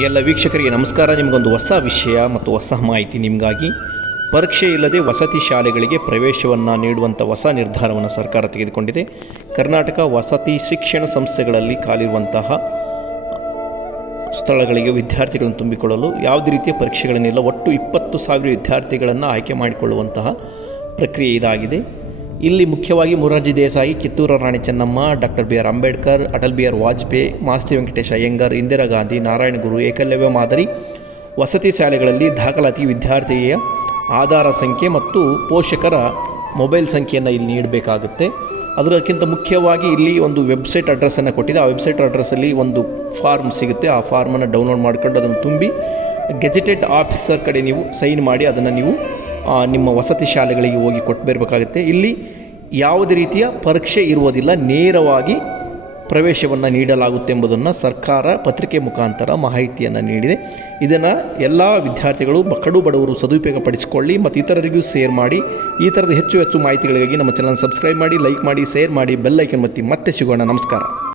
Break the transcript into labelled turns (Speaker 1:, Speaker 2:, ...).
Speaker 1: ಎಲ್ಲ ವೀಕ್ಷಕರಿಗೆ ನಮಸ್ಕಾರ. ನಿಮಗೊಂದು ಹೊಸ ವಿಷಯ ಮತ್ತು ಹೊಸ ಮಾಹಿತಿ ನಿಮಗಾಗಿ. ಪರೀಕ್ಷೆ ಇಲ್ಲದೆ ವಸತಿ ಶಾಲೆಗಳಿಗೆ ಪ್ರವೇಶವನ್ನು ನೀಡುವಂಥ ಹೊಸ ನಿರ್ಧಾರವನ್ನು ಸರ್ಕಾರ ತೆಗೆದುಕೊಂಡಿದೆ. ಕರ್ನಾಟಕ ವಸತಿ ಶಿಕ್ಷಣ ಸಂಸ್ಥೆಗಳಲ್ಲಿ ಕಾಲಿರುವಂತಹ ಸ್ಥಳಗಳಿಗೆ ವಿದ್ಯಾರ್ಥಿಗಳನ್ನು ತುಂಬಿಕೊಳ್ಳಲು ಯಾವುದೇ ರೀತಿಯ ಪರೀಕ್ಷೆಗಳನ್ನಿಲ್ಲ. ಒಟ್ಟು ಇಪ್ಪತ್ತು ಸಾವಿರ ವಿದ್ಯಾರ್ಥಿಗಳನ್ನು ಆಯ್ಕೆ ಮಾಡಿಕೊಳ್ಳುವಂತಹ ಪ್ರಕ್ರಿಯೆ ಇದಾಗಿದೆ. ಇಲ್ಲಿ ಮುಖ್ಯವಾಗಿ Morarji Desai, Kittur Rani Chennamma, doctor B R Ambedkar, Atal B R Vajpayee, Masti Venkatesha Iyengar, Indira Gandhi, Narayana Guru Ekalavya ಮಾದರಿ, ವಸತಿ ಶಾಲೆಗಳಲ್ಲಿ ದಾಖಲಾತಿ ವಿದ್ಯಾರ್ಥಿಯ ಆಧಾರ ಸಂಖ್ಯೆ ಮತ್ತು ಪೋಷಕರ ಮೊಬೈಲ್ ಸಂಖ್ಯೆಯನ್ನು ಇಲ್ಲಿ ನೀಡಬೇಕಾಗುತ್ತೆ. ಅದಕ್ಕಿಂತ ಮುಖ್ಯವಾಗಿ ಇಲ್ಲಿ ಒಂದು ವೆಬ್ಸೈಟ್ ಅಡ್ರೆಸ್ಸನ್ನು ಕೊಟ್ಟಿದೆ. ಆ ವೆಬ್ಸೈಟ್ ಅಡ್ರೆಸ್ಸಲ್ಲಿ ಒಂದು ಫಾರ್ಮ್ ಸಿಗುತ್ತೆ. ಆ ಫಾರ್ಮನ್ನು ಡೌನ್ಲೋಡ್ ಮಾಡ್ಕೊಂಡು ಅದನ್ನು ತುಂಬಿ ಗೆಜೆಟೆಡ್ ಆಫೀಸರ್ ಕಡೆ ನೀವು ಸೈನ್ ಮಾಡಿ ಅದನ್ನು ನೀವು ನಿಮ್ಮ ವಸತಿ ಶಾಲೆಗಳಿಗೆ ಹೋಗಿ ಕೊಟ್ಟು ಬರಬೇಕಾಗುತ್ತೆ ಇಲ್ಲಿ ಯಾವುದೇ ರೀತಿಯ ಪರೀಕ್ಷೆ ಇರುವುದಿಲ್ಲ. ನೇರವಾಗಿ ಪ್ರವೇಶವನ್ನು ನೀಡಲಾಗುತ್ತೆ ಎಂಬುದನ್ನು ಸರ್ಕಾರ ಪತ್ರಿಕೆ ಮುಖಾಂತರ ಮಾಹಿತಿಯನ್ನು ನೀಡಿದೆ. ಇದನ್ನು ಎಲ್ಲ ವಿದ್ಯಾರ್ಥಿಗಳು, ಕಡು ಬಡವರು ಸದುಪಯೋಗ ಪಡಿಸಿಕೊಳ್ಳಿ ಮತ್ತು ಇತರರಿಗೂ ಶೇರ್ ಮಾಡಿ. ಈ ಥರದ ಹೆಚ್ಚು ಹೆಚ್ಚು ಮಾಹಿತಿಗಳಿಗಾಗಿ ನಮ್ಮ ಚಾನಲ್ ಸಬ್ಸ್ಕ್ರೈಬ್ ಮಾಡಿ ಲೈಕ್ ಮಾಡಿ ಶೇರ್ ಮಾಡಿ ಬೆಲ್ ಐಕನ್ ಒತ್ತಿ ಮತ್ತೆ ಸಿಗೋಣ. ನಮಸ್ಕಾರ.